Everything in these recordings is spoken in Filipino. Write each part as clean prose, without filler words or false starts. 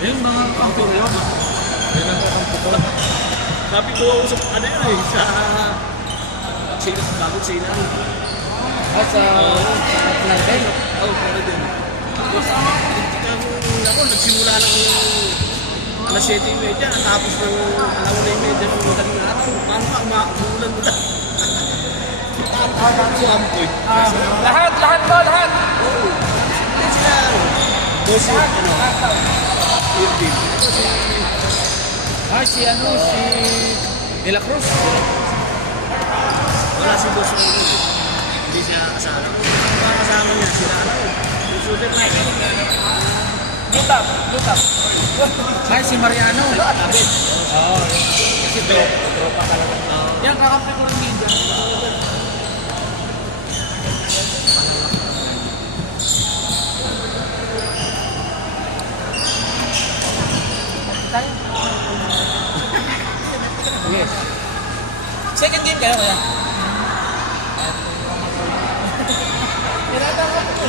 Yung mga kampo na yun. Sabi ko ako sa ano yun eh, sa China, bagong China. Sa Plantain? Oo, pwede din. Tapos ako, nagsimula lang yung alas 7:30, natapos ng alauna yung medya ng madaling araw. Paano ka umuulan mo na? Tapos ampoy. Lahat ba? Lahat? Oo. Hindi sila, boss Irvin. Si De La Cruz. Wala si boss Irvin. Hindi siya kasama. Mga kasama niya, sila ano. Yung supermarket. Lutap. Si Mariano. Abet. Oo. Kasi tropa talaga. Yan, kakampi ko rin ninja. Yes. Second game kayo kaya? Tinatangkap ko.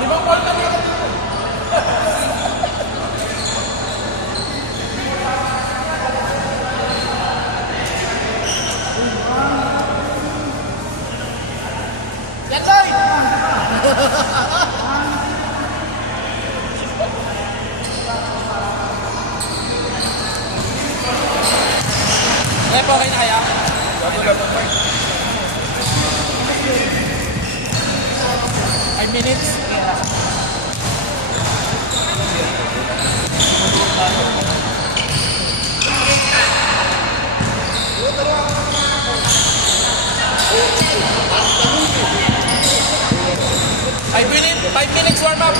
Limang ball na meron dito. Yan tayo! Okay na kaya? 5 minutes? Five minutes warm up.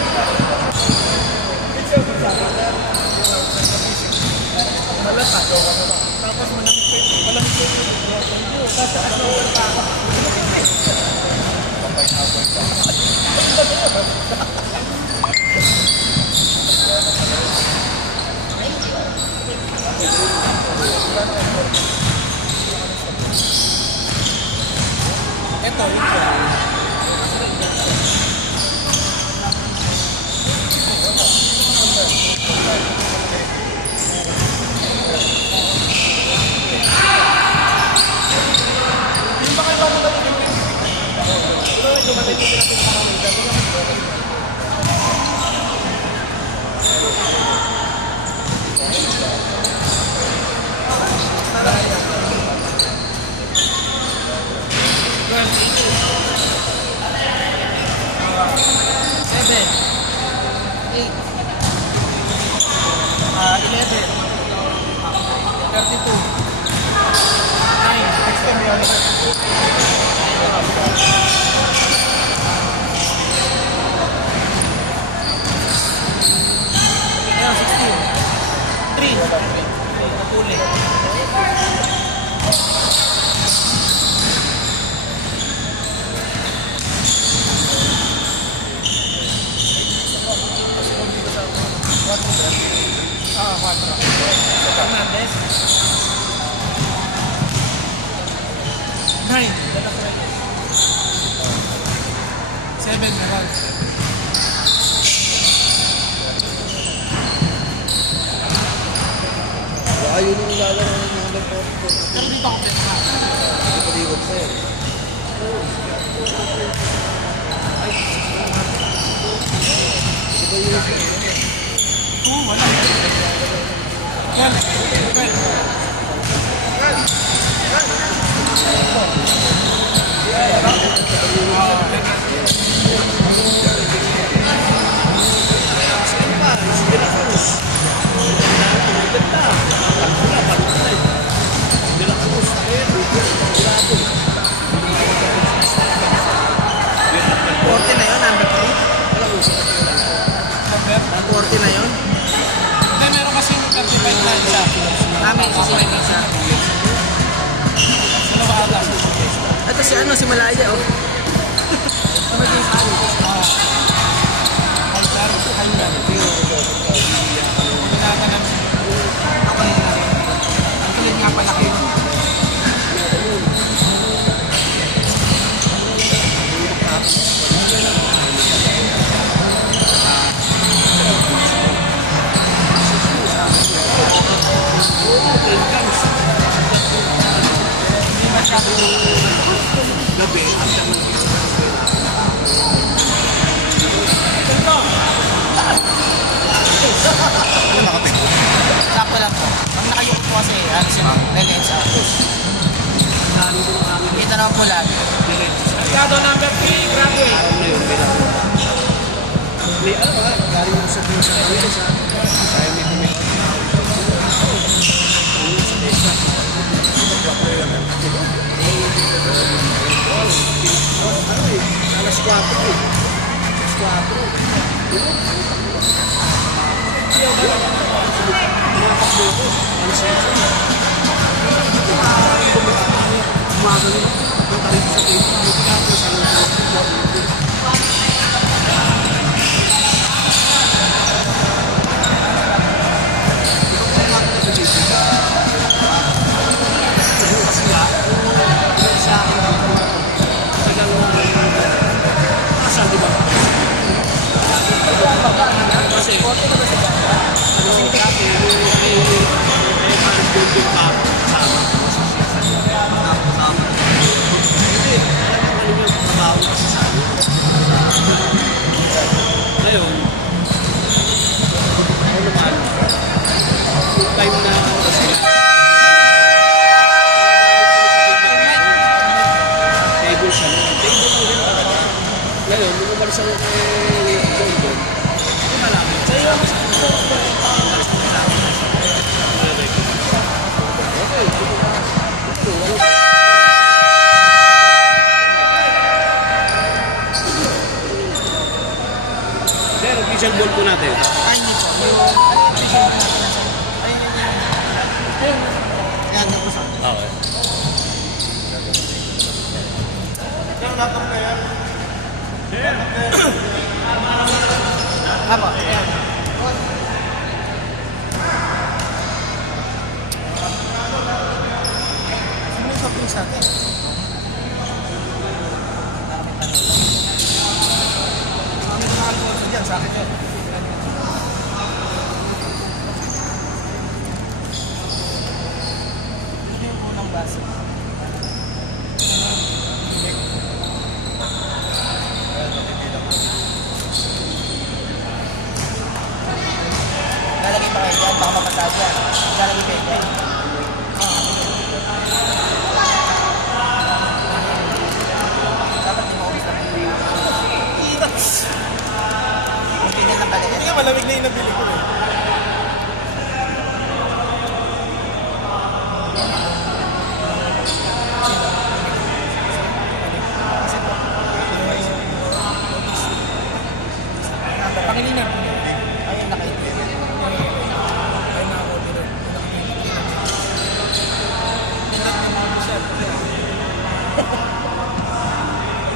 Tapos malamig ko yung sasaan na over pa ako. Ito, Ayun yung nilalaro ng mga nagpo-report. pero dito ako pwede na. Hindi ko liwag sa'yo. Hindi ko liwag sa'yo. Wala. Well. si ano, si Malaya, oh. Gabi, ang taman ko sa eskwela. Sakto lang po. Pag nakayuko po kasi, ano siya, delensa. Kita naman po lahat. Mercado number 3, grabe. Araw na yun, may lang. May ano ba? Galing mo sa pinsa kanila sa tayo may kumita. Ano sa desa? Ano eh? Alas 4 eh. Alas 4. Tumapak mo ako. Alas 6. Umaga nila. Ang tarin sa table. Tapos ano sa ngayon, ako naman, yung time na kasi table siya. Table lang din talaga. Ngayon, nung umalis ako kay John doon, hindi malapit. Sa'yo, Sir, official ball po natin. Okay. Apa? Ayan. Ano yung shopping sa atin? Kami nakakalboso dyan, sa akin yun. Ito yung unang base. Lalagay pa kayo dyan, baka mapatag yan. Lalagay kayo dyan. Dapat di mo-obis na kayo. Okay din ang balik. Hindi nga malamig na yung nabili ko eh. Pangilinan. Ayun na kayo.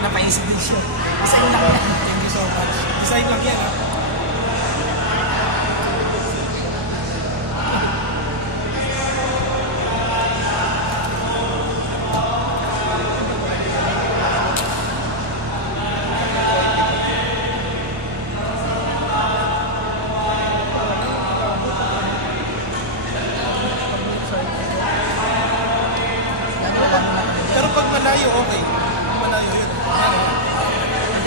Napaisip din siya. Design lang yan. Thank you so much. Design lang yan ah. Pero pag malayo, okay. Malayo yun.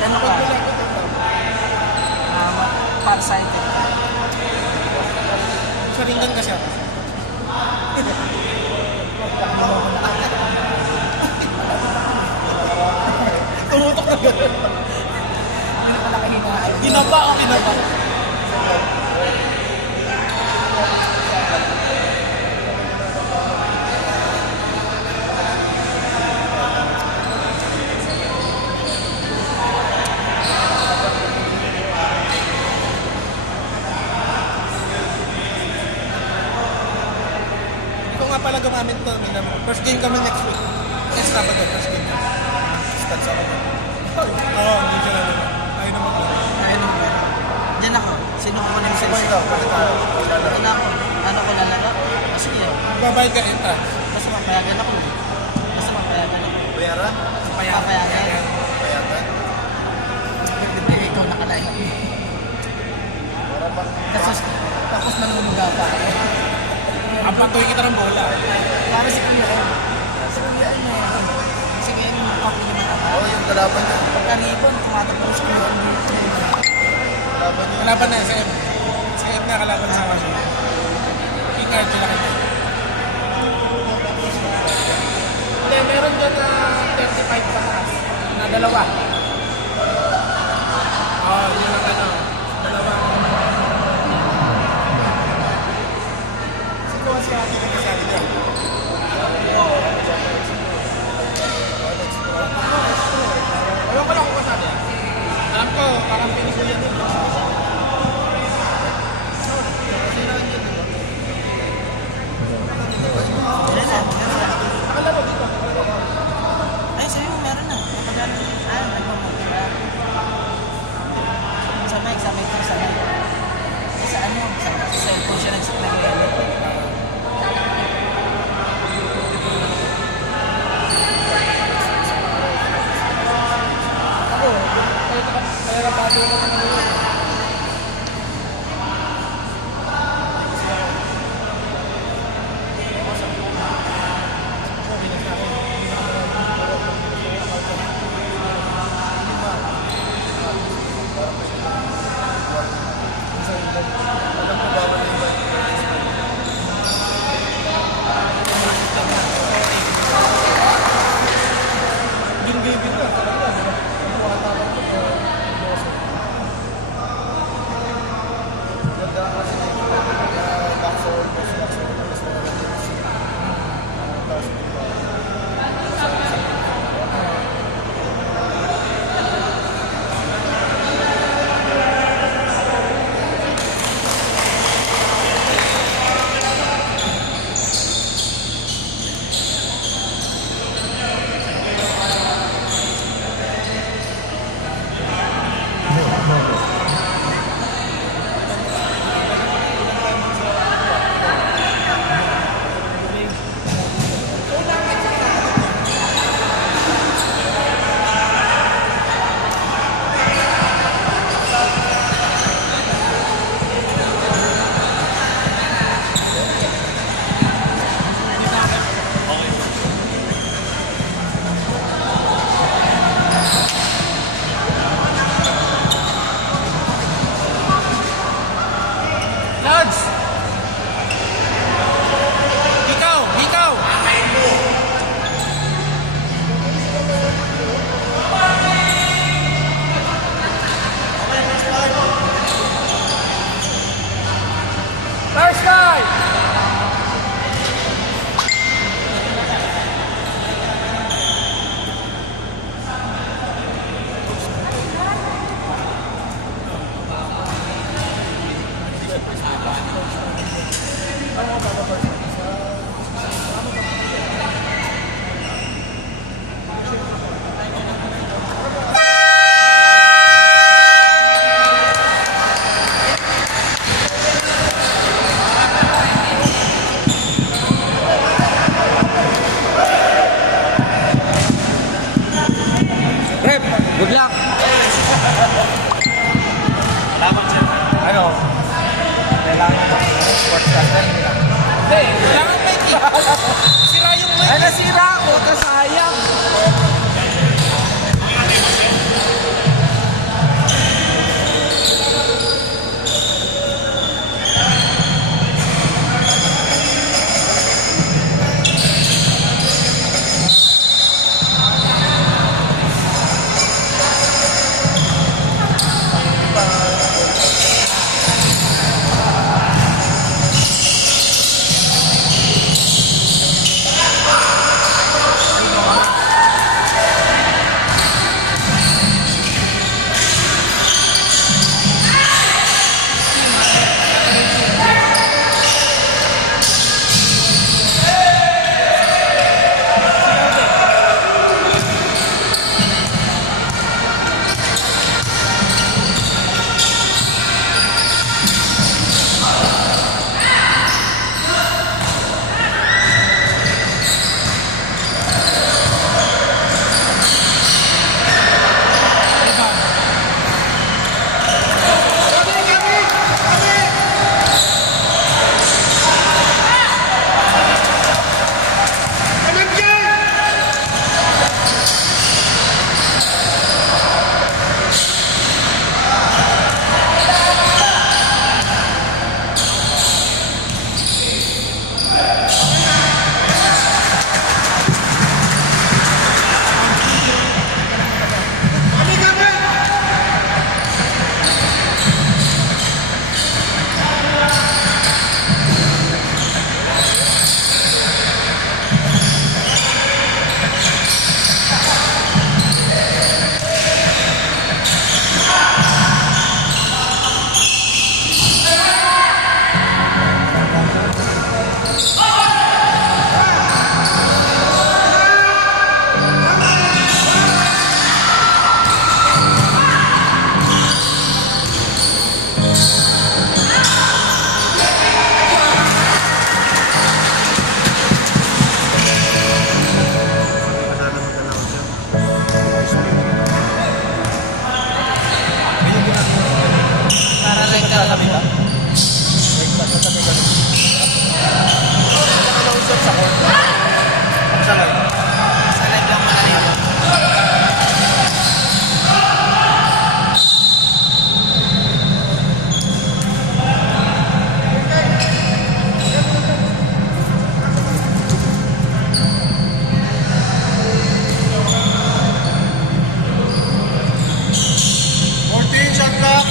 Ano Pag ka? malapit, ito. Farsighted. Sa ringgan ka siya. Tumutok na gano'n. Hindi pala kahinaan. Ginaba ako, ginaba. Ito nga pala gumamit to. First game kami next week. Next Sabado, first game. baliktad sa kapatid. Oo, hindi siya ano. Ayaw na mag-ano. Ayun mo. Diyan ako. Sino ko ng Ikaw, cellphone? ikaw, bakit tayo? Ano ako? Ano ko lalaro? Sige. Babayad ka entrance. Basta mapayagan ako. Basta mapayagan ako. Bayaran? Papayagan. Bayaran? Hindi, ikaw nakalain. Tapos nangunguga pa ako. Ang patuloy kita ng bola. Para si Kuya M. Si Kuya M na yan. Si Kuya M, kapo naman ako. Oo, yung kalaban niya. Pagkaribon, tumatakbo si Kuya M. Kalaban niya. Kalaban na, sa M. Si M na kalaban sa akin. Ingay, sila kita. Hindi, meron dyan na 35 pataas. Na dalawa. Oo, yun ang ano. Dalawa. Sino ang siya atin na kasali niya? Ayaw ko lang kung kasali. Alam ko, parang pinis ko yan. Nakalaro dito. Ay, sa'yo, meron na. Napagano. Nagpamagana. Sabay ko sa ano, sa cellphone siya nagsasagay. Ako, kaya napado ko sa mga yun. Lads! Ikaw! Ikaw! First guy! Rep, good luck! Ano? Kailangan mo sports caster nila. Hindi, kailangan may sira yung mic. Ay, nasira ako, kasayang! sabi ka? Sabi ka. Nakausap sa ko. Sa live. Sa live lang manalito. Shot clock.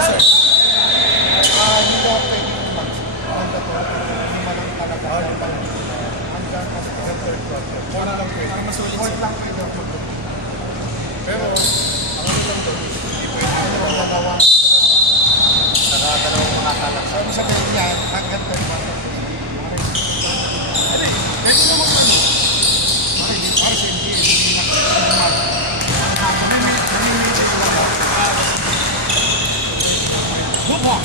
sir. Hindi ko pwede mag hindi man lang talaga hanggang mas third quarter. Para lang pwede. Para masulit Fourth sila. lang pwede ako mag- Pero, ang ano lang doon, hindi pwede. Ang dalawa. Nakadalawang makakalak. Sabi sa kanya, hanggang third quarter. Ano eh, kahit mo naman ano. Para sa NBA, hindi na Buka!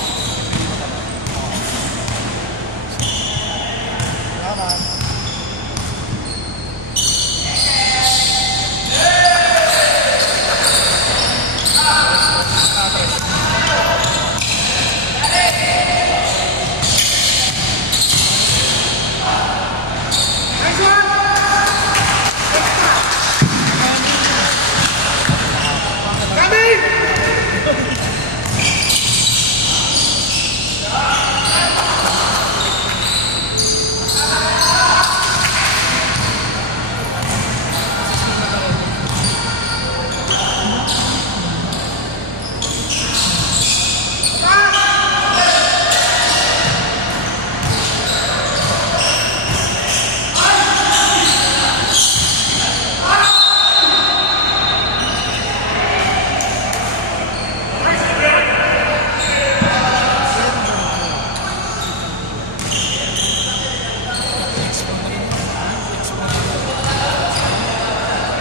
Salamat.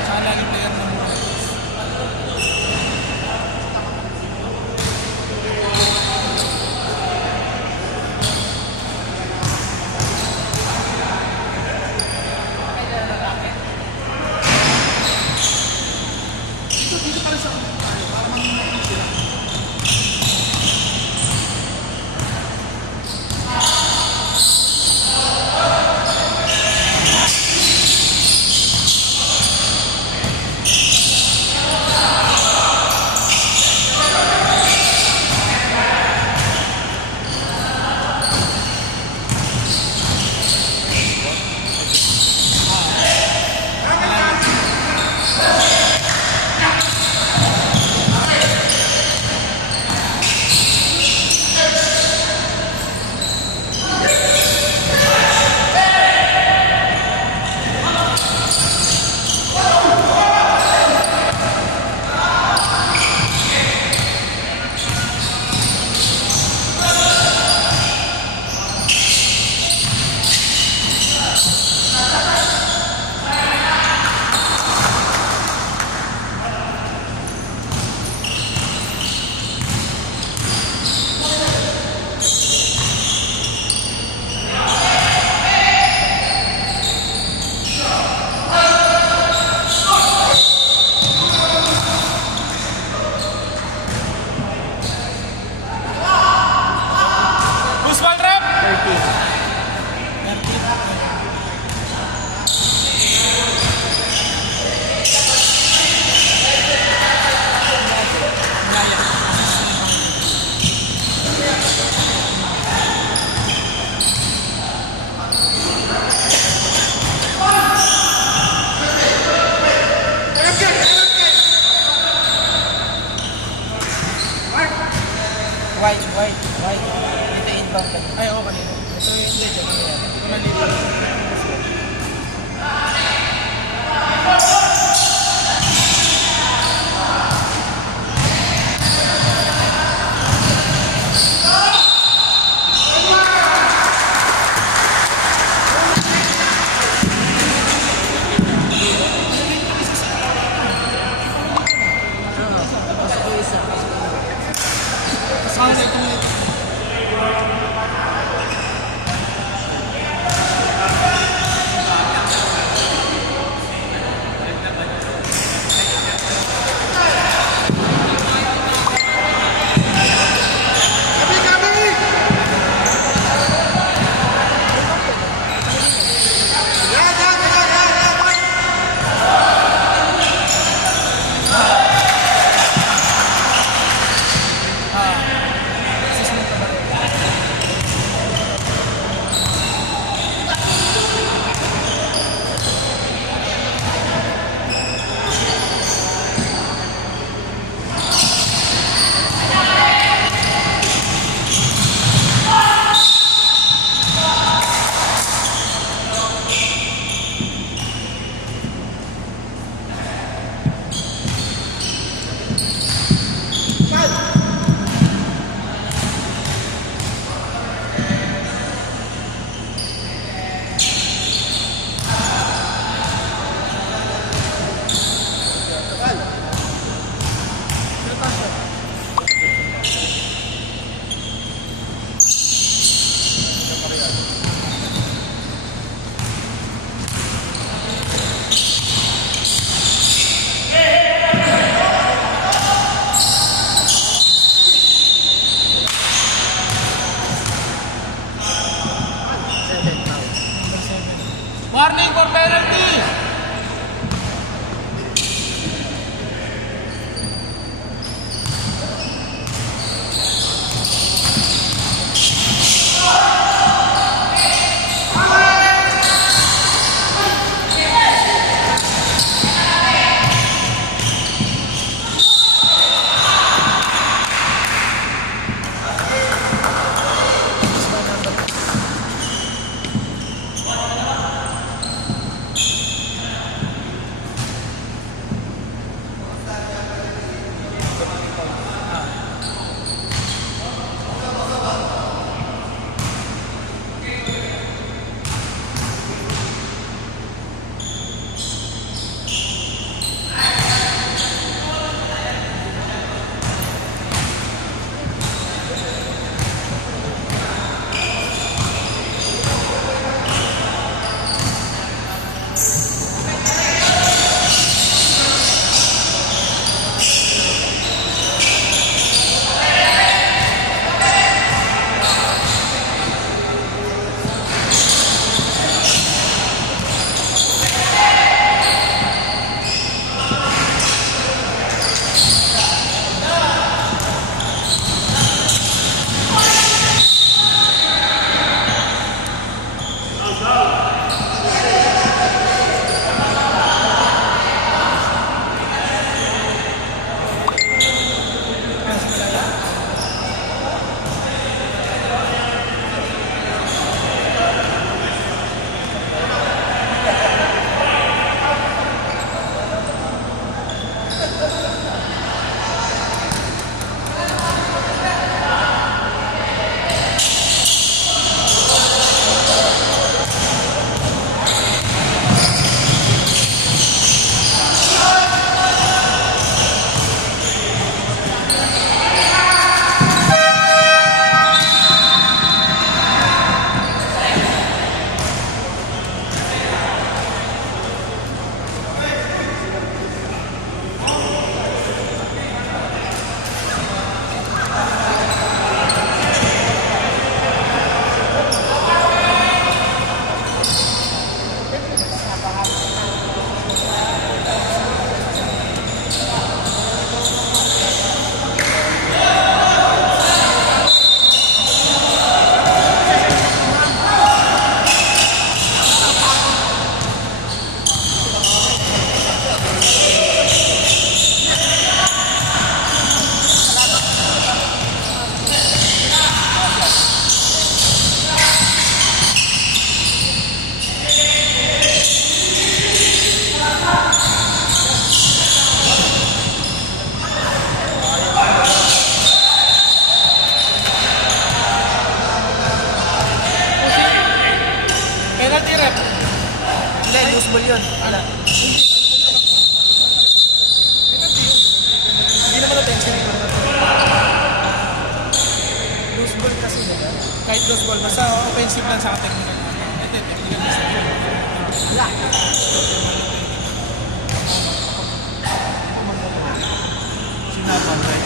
Sana ni player na mo. Dito pa rin sa tayo para mamimili sila. Usman Rep! 30. White. Dito inbound ka. Ay, oo, kanina. Ito yung hindi, dyan na yan. Ito malipat. Kasama na itong possible yun. Wala. Hindi naman offensive. Loose ball kasi, diba? Kahit loose ball, basta offensive lang sa technical. Ito, technical mistake. Wala. Sinabang, right?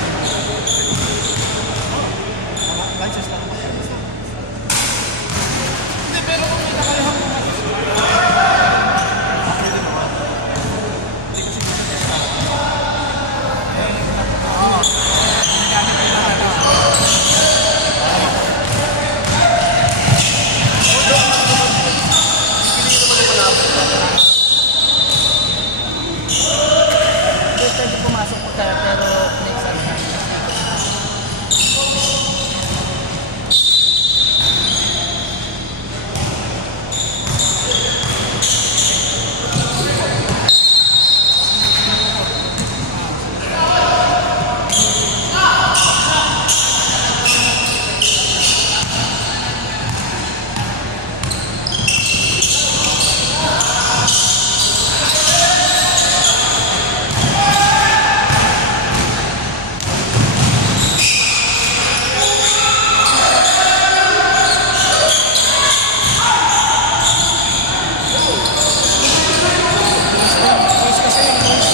License lang naman. Hindi, pero kung may nakalahang naman. Pwede naman. Hindi kasi gusto niya sa oo. Ginagamit nila ano. Hindi pwede pumasok ko tayo, pero next ano na. Noise kasi, noise.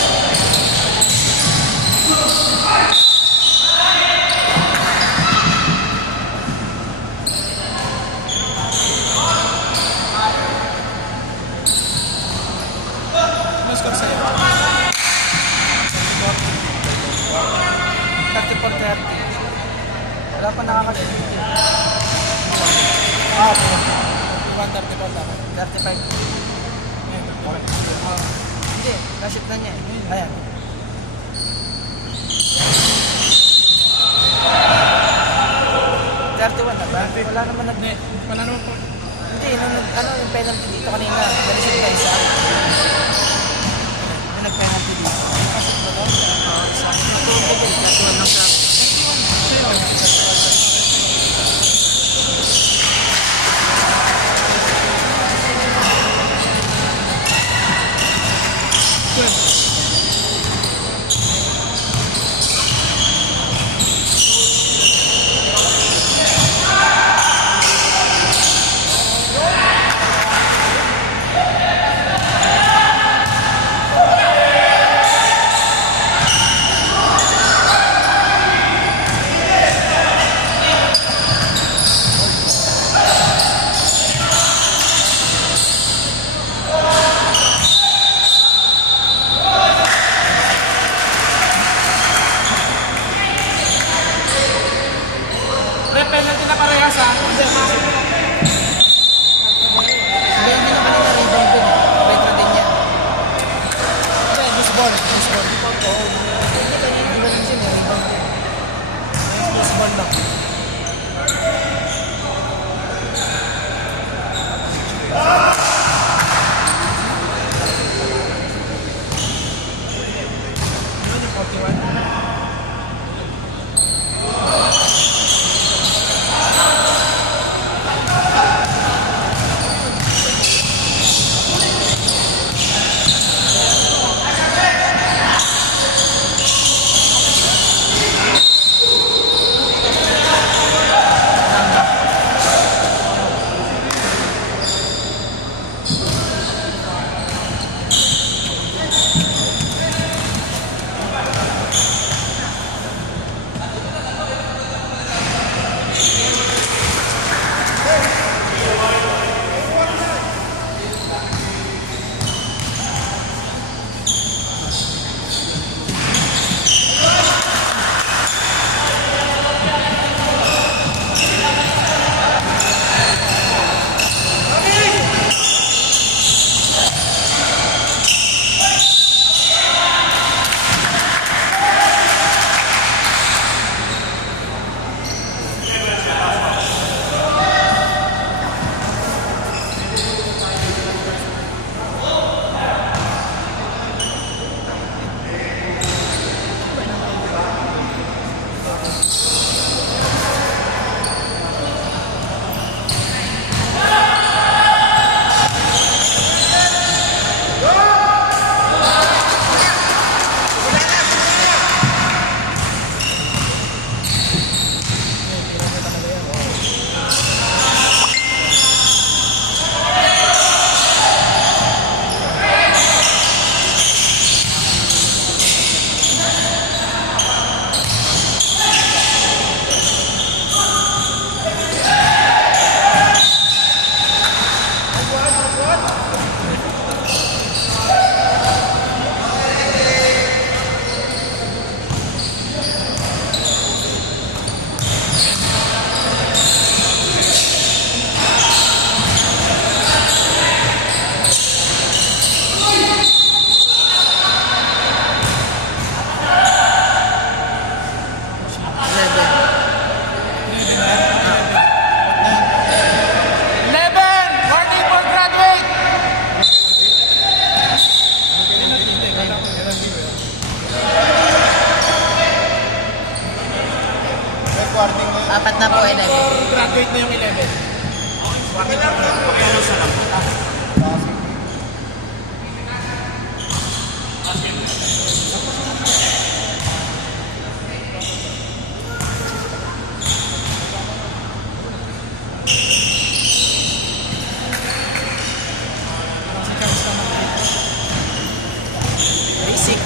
Ano score sa'yo? 34-30. Wala pa nakakalit. Ah, okay. 134 dapat. 35. Hindi, na-shoot na niya eh. Ayan. na ba? Wala naman nag... Hindi, panalo po. Hindi, ano yung penalty dito kanina? Narisip na isa. Yung nag-penalty dito. Kasi wala. Sa akin na po. Natuwan ng crap. May penalty na parehas ha. Hindi, hindi na kanina rebound din. Retro din yan. Hindi, loose ball. Loose ball. Hindi kanina, di ba lang siya may rebound din. Loose ball lang. Yun yung 41. guarding na yun. Apat na po, 11. Graduate na yung 11. Pakialos na lang. Basic.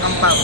Ang pang.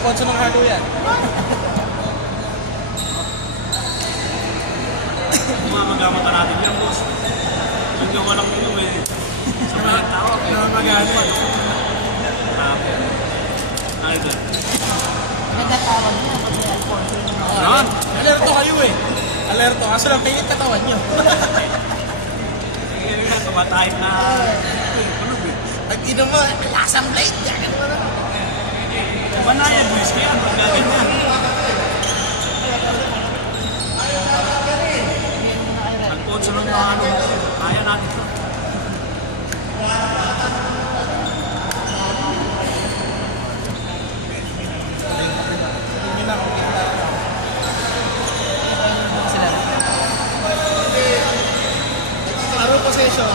Alfonso ng halo yan. Mamagamatan natin yan, boss. Yung yung walang minum eh. Sa mga tao. Namamagana eh. Idol. Nagkatawag niya pag may Alfonso yung mga... Naman. Alerto kayo eh. Alerto. Kaso lang kayo yung katawan nyo. Sige nga, kumatayin na. At ino mo, lasang blade. Ganyan mo na. Banaya, boys. Kaya magagawin yan. Alfonso ng mga ano. Kaya natin ito. Hindi na kung kita. Laro possession.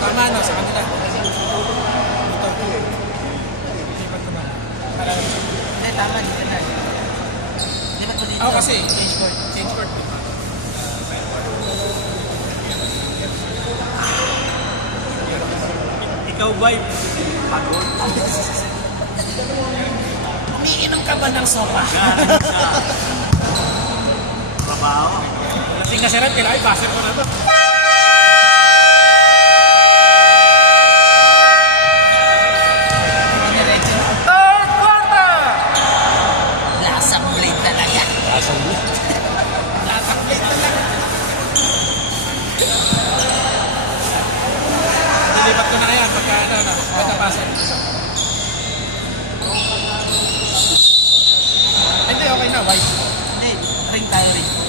Tama na sa kanila. Dito. Lipat naman. Hindi, tama. Dito na. Lipat mo dito. Ako kasi. Change court. Change court. Ikaw ba'y pagod? Umiinom ka ba ng sopa? Galing sa trabaho. Lasing na siya rin. Kailangan i-baser ko na to. Diretso. Third quarter! Lasang blade talaga. Asal mo. Nilipat ko na kaya pagka pagkapasan. Hindi, okay na, white. Hindi, ring tayo rin.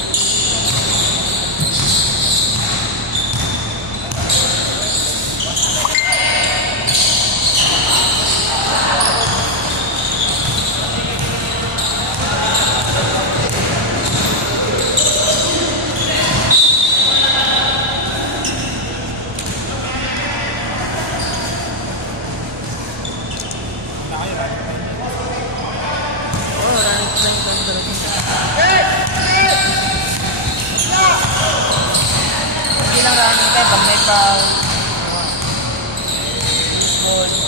Hindi lang namin tayo pag may foul. Goal.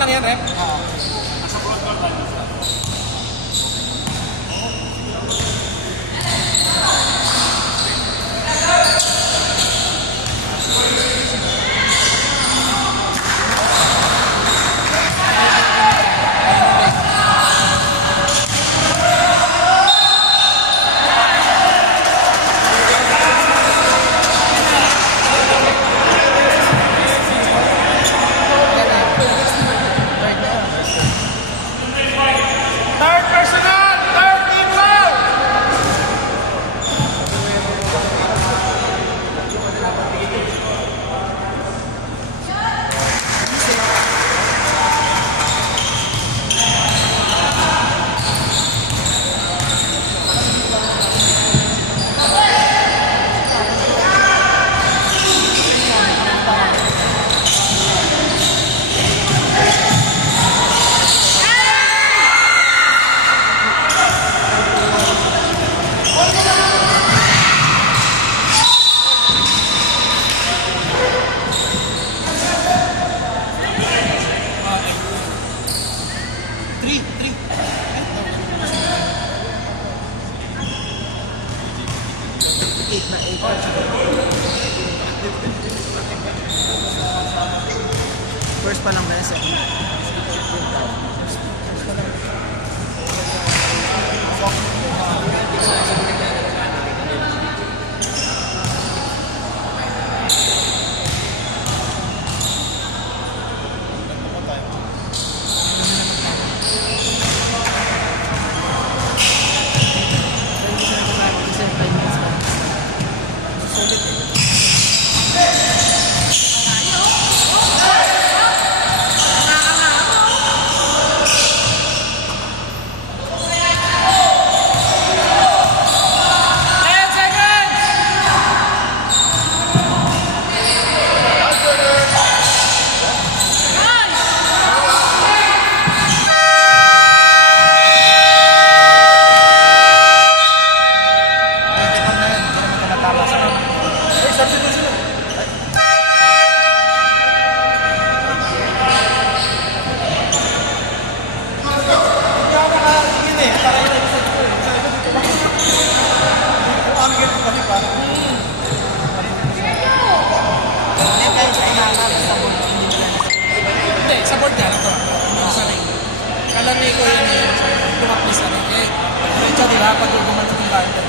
lang yan, rep. 3. Eight na eight. First pa lang na yun, second. Hindi, sa board niya. Ito. Sa ring. Kalanay ko yun yun. Tumakli sa ring. Eh, medyo di ba? Pag gumanon ng banda.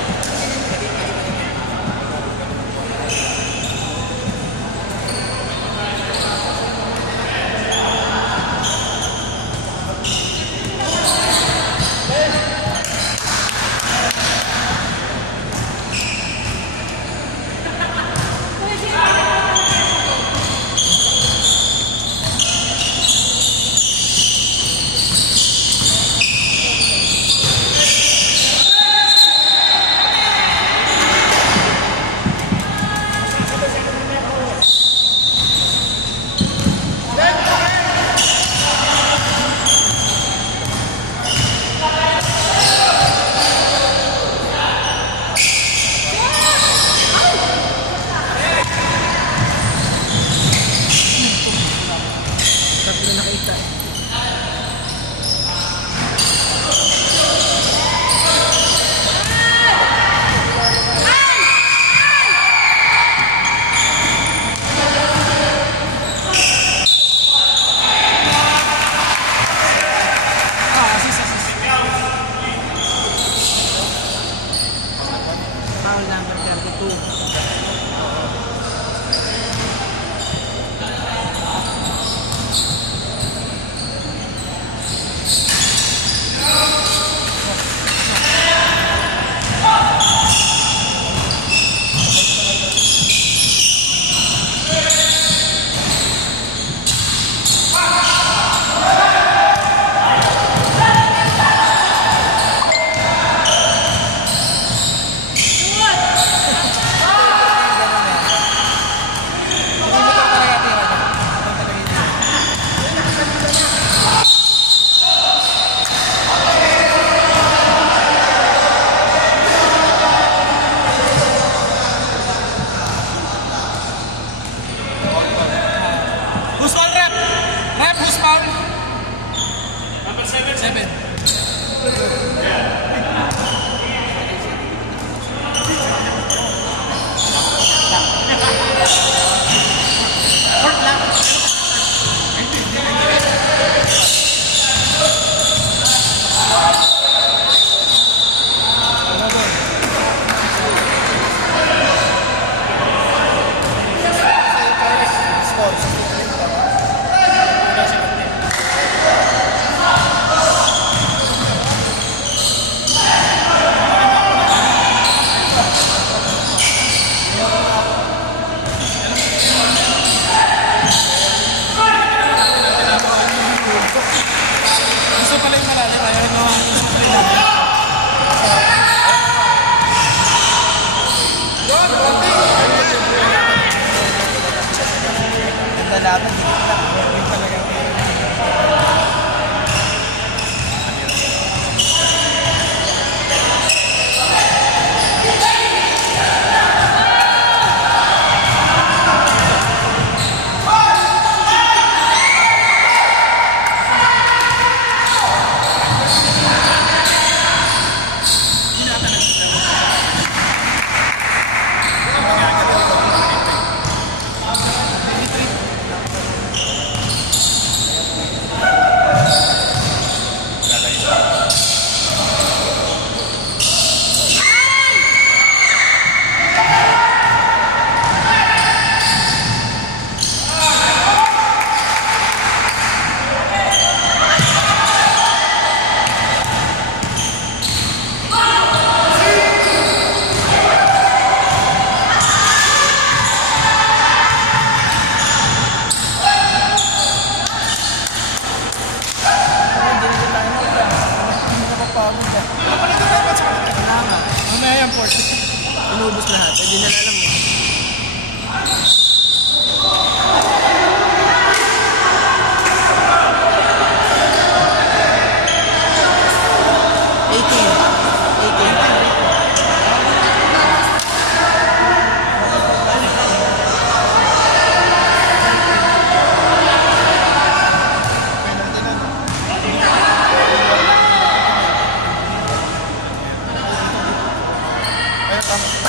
Tatlo nakita eh. Foul number 32. Who's all rep? Rep, who's foul? Number 7. Gusto pala yung malalim. Ayaw mo ang gusto pala yung malalim. Ganda natin. Yung talaga. Inubos lahat. Pwede na lang eh. Kaya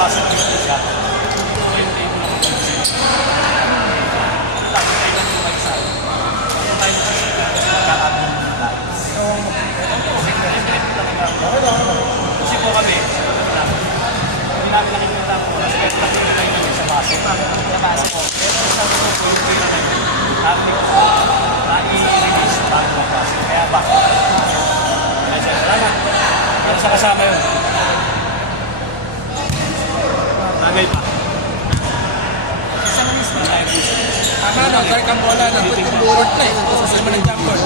basket dito siya. Ito yung table ako ng design. Lagi tayo lang yung mag-side. Kaya tayo kakabing lahat. Kasi po kami, hindi namin nakikita po. Kasi kaya nakikita tayo namin sa basket. Sa basket po. Pero sa mga po, hindi namin namin ko na-i-release bago mag-basket. Kaya basket. Kaya siya, salamat. Pero sa kasama yun. Bagay pa. Tama no, dark ang bola na. Burot na eh. Sa naman ng jumper.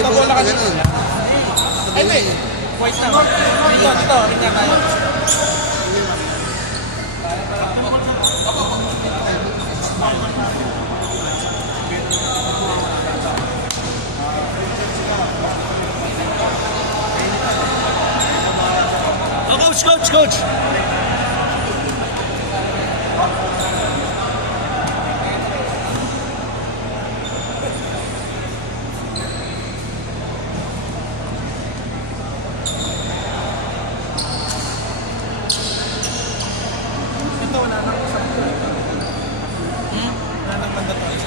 Ito bola kasi. Ay, wait. White na. Dito. Tingnan tayo. Oh, coach! Ito, wala nang usap. Wala nang mandatory.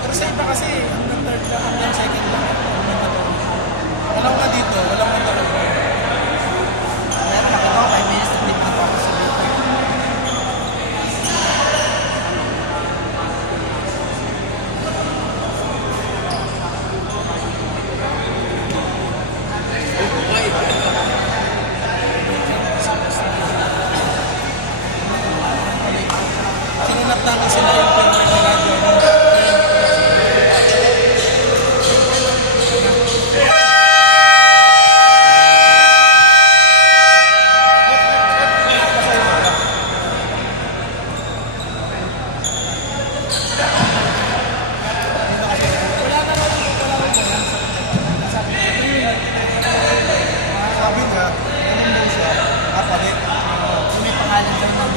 Pero sa iba kasi, hanggang third lang, hanggang second lang. Mandatory. Walang na dito, walang mandatory. Meron ako ito, 5 minutes na din ako sa dito. Sinunat namin sila yung permit nila dyan. Sabi niya, ganun daw siya, kapalit. May pangalan daw ng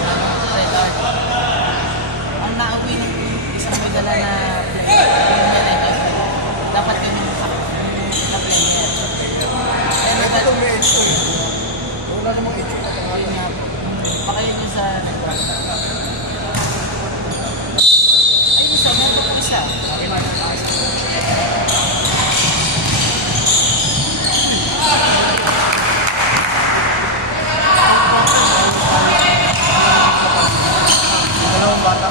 red art. Ang nauwi ng isang may dala na player, dapat yun yung na player. Kaya Ito nagal, may age ko. Wala namang age ko. yun nga, baka yun yung sa nag-art. Ayun isa, meron po isa. Dalawang bata.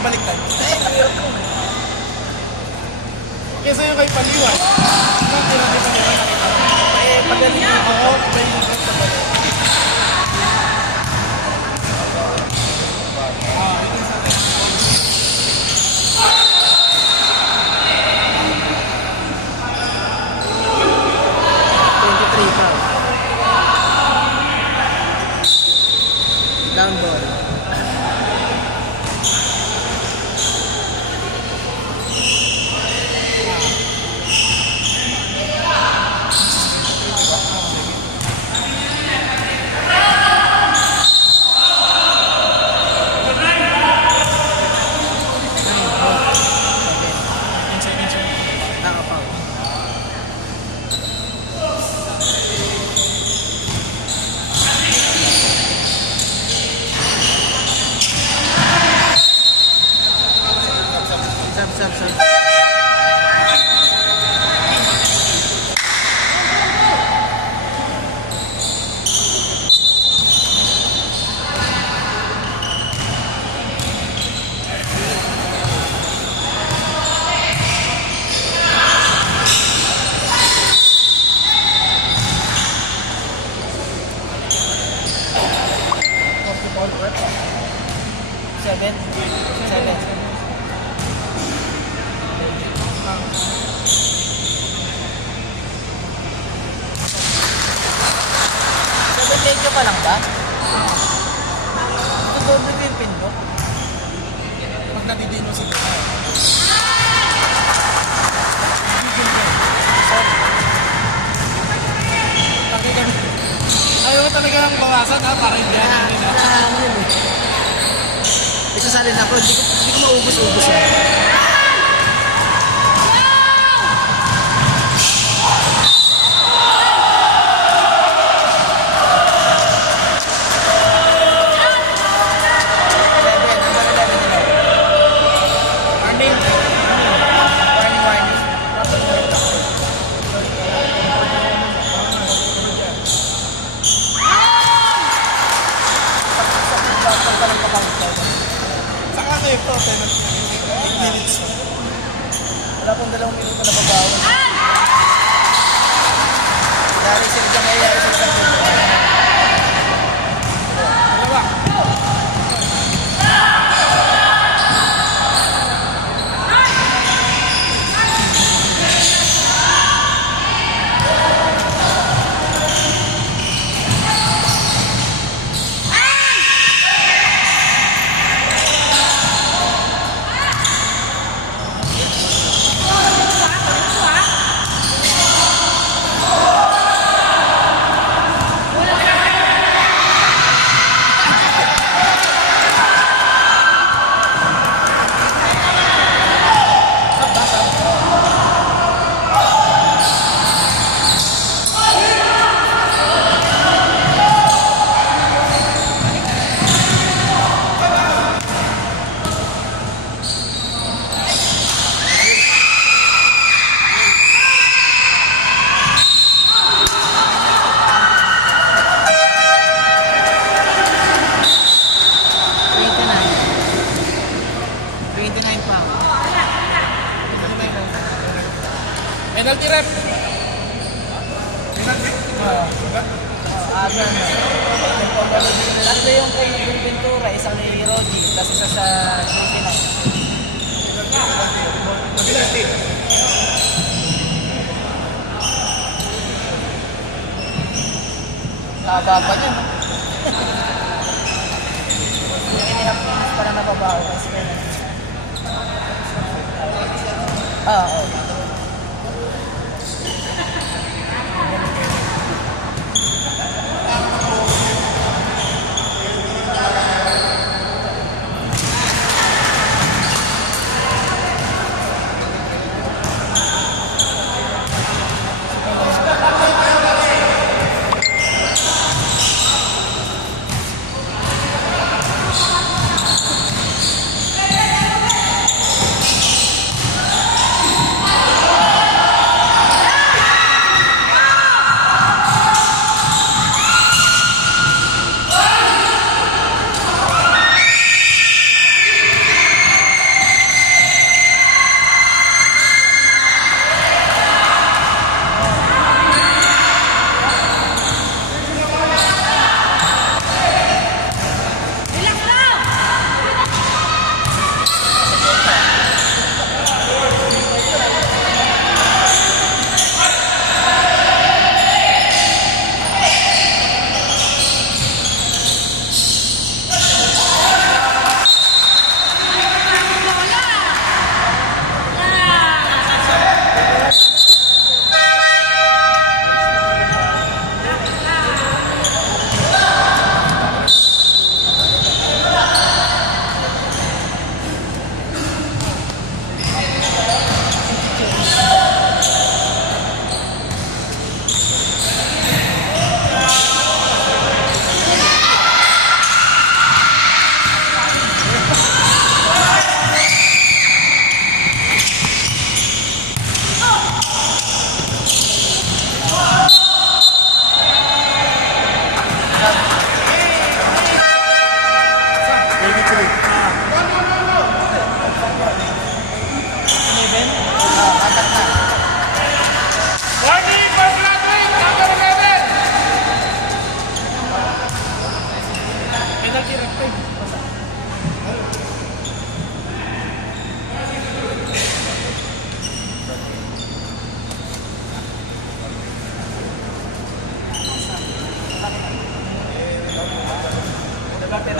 Pabaliktad. Kesa yung kay Paliwan. Ang tira-tira nila nakita. Pagaling ako, iba yung sa balik. Down ball. 7? 7. Seven ka pa lang ba? Ito doble ko yung pin ko. Pag nadidino sila. Ayaw ko talaga ng bawasan ha, para hindi na nila. Ito sa rin ako, hindi ko maubos-ubos yun. Saka ano ito, 8 minutes. Wala pong 2 minuto na babawas. Narisip ka kaya isip ka. Dalawa. Penalty rep. Tatlo yung kay Ventura, isang ni Roddy, tapos isa sa 29. Haba pa niya, no? Hindi na parang nababaho. Oo.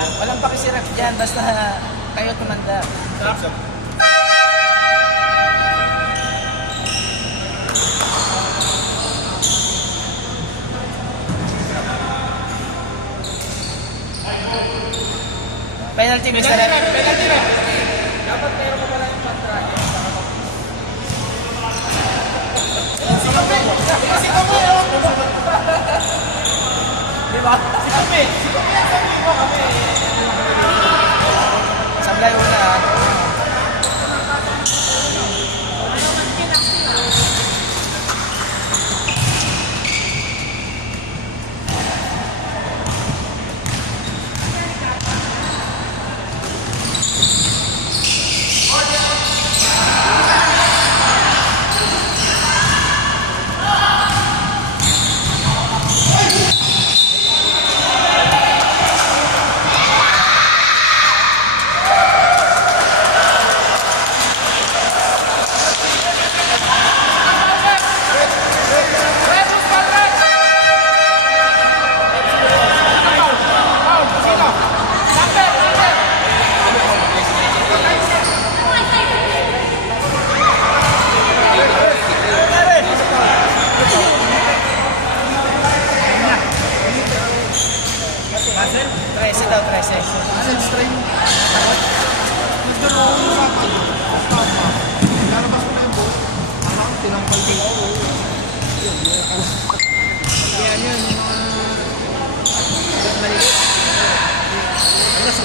Walang pakisirap dyan, basta kayo tumanda. Penalty, Mr. Rep. Penalty rin. Dapat meron mo pala yung pang-track. Si Kami! Diba? Si Kami! Sablay una. Trece daw, 13. Kasi strain. Nagdaro ako sa akin. Tama. Lalabas ko na yung ball. Parang tinampal ko ako. Kaya yun, yung mga... Maliit. Ano sa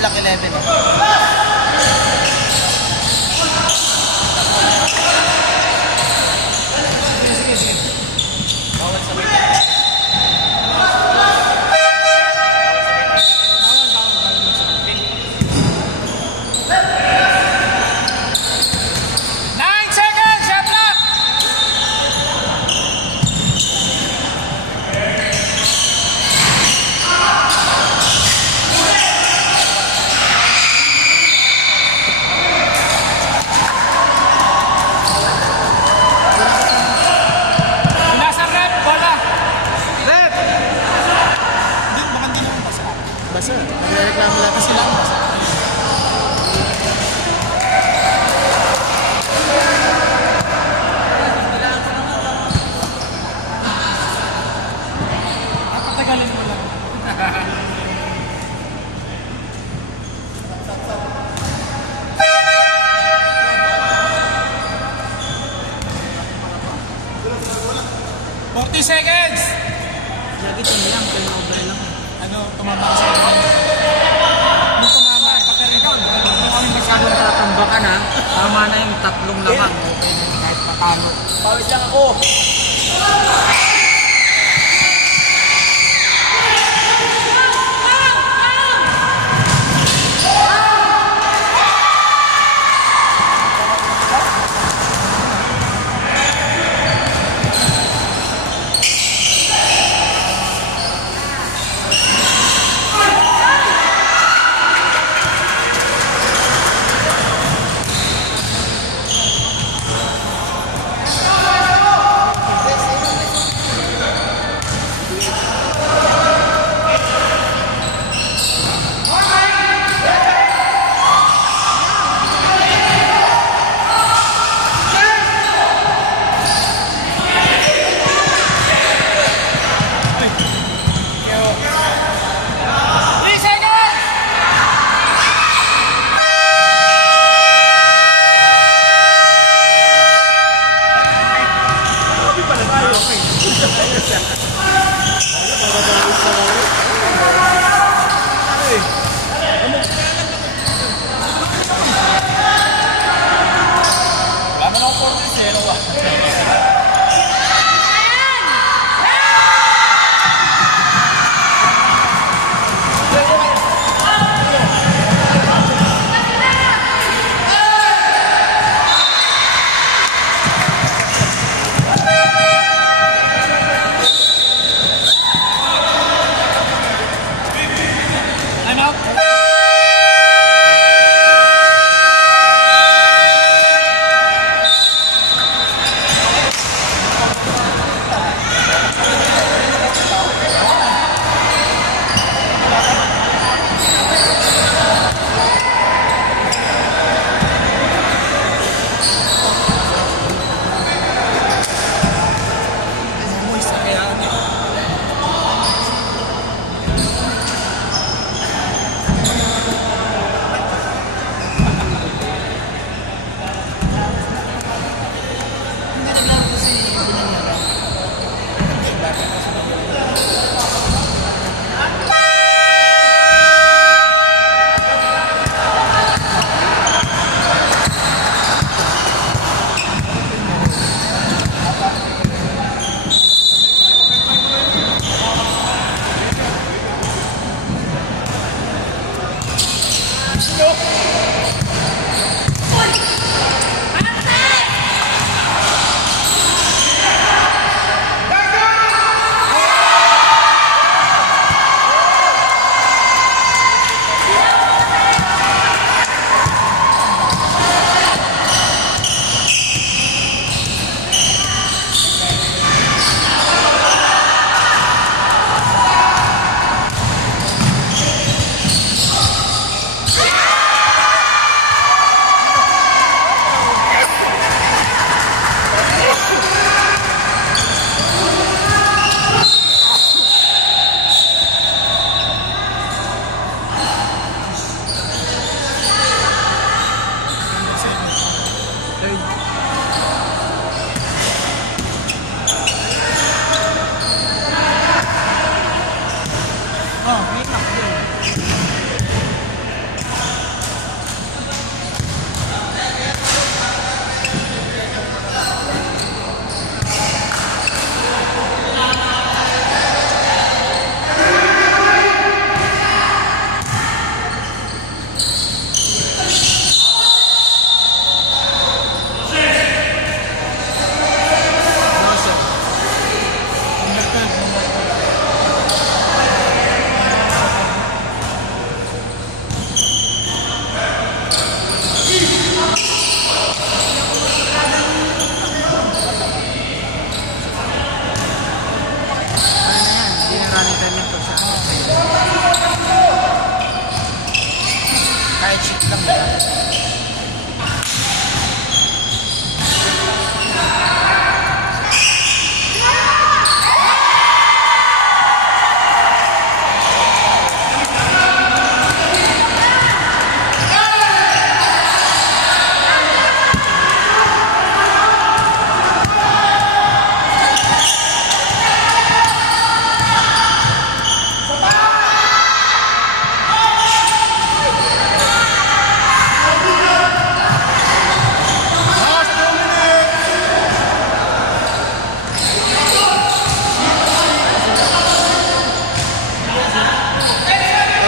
Black 11 Bawal sa may 9 seconds! Shot clock! Nasa rep, bola. Rep! Baka hindi naman basa. Basta, nagre-reklamo lang kasi lang. Napatagalin mo lang. "40 seconds!" Lagi lang, turnover lang. Ano, tumama ka sa akin. Nung tumama, pagka-rebound. Kung kami masyadong tatambakan ha, tama na yung tatlong lamang. Okay na kahit patalo. pawis lang ako.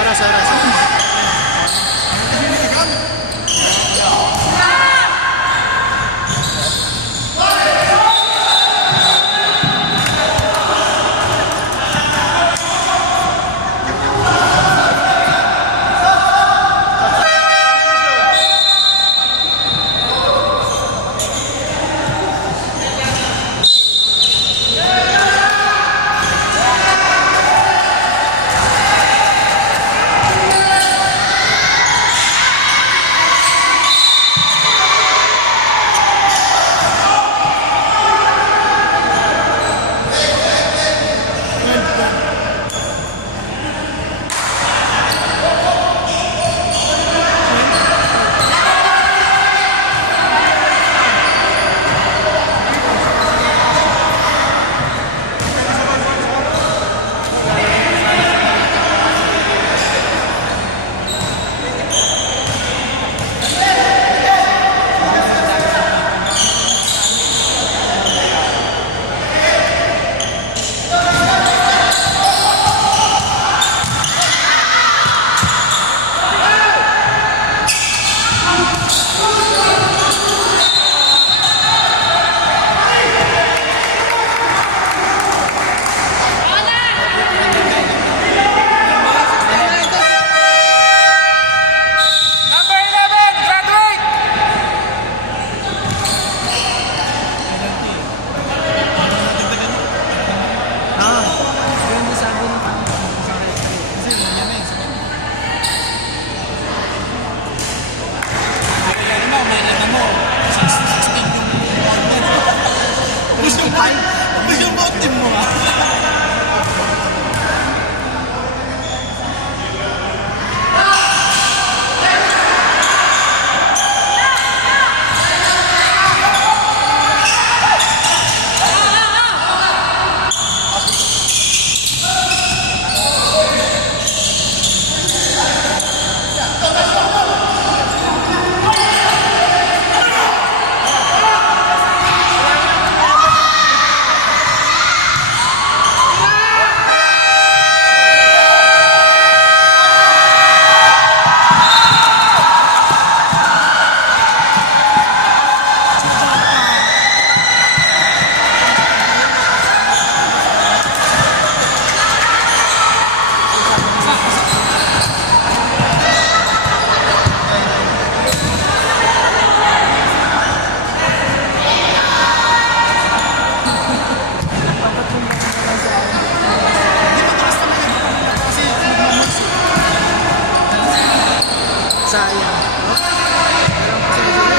Oras, oras. Sayang. No?